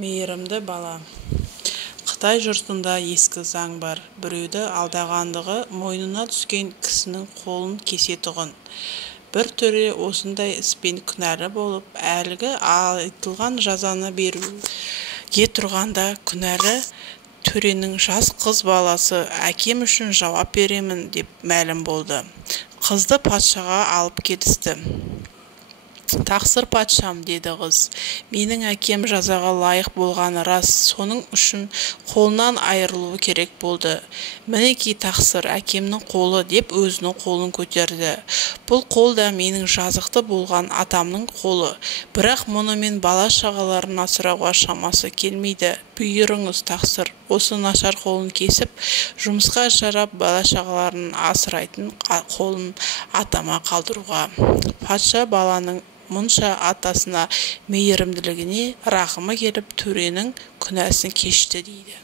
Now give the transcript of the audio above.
Мейірімді бала. Қытай жұртында ескі заң бар. Біреуді алдағандығы мойнына түскен кісінің қолын кесетұғын. Бір төре осындай іспен күнәлі болып, әлгі айтылған жазаны беруге тұрғанда күнәлі төренің жас қыз баласы әкем үшін жауап беремін деп мәлім болды. Қызды патшаға алып кетісті. Тақсыр патшам, деді қыз, менің әкем жазаға лайық болғаны рас, соның үшін қолынан айырылуы керек болды. Мінекей тақсыр, әкемнің қолы, деп өзінің қолын көтерді. Бұл қол да менің жазықты болған атамның қолы, бірақ мұнымен бала-шағаларын асырауға шамасы келмейді. Бұйырыңыз, тақсыр, осы нашар қолын кесіп, жұмысқа жарап бала-шағаларын асырайтын қолын атама қалдыруға. Патша баланың мұнша атасына мейірімділігіне рақымы келіп, төренің күнәсін кешті, дейді.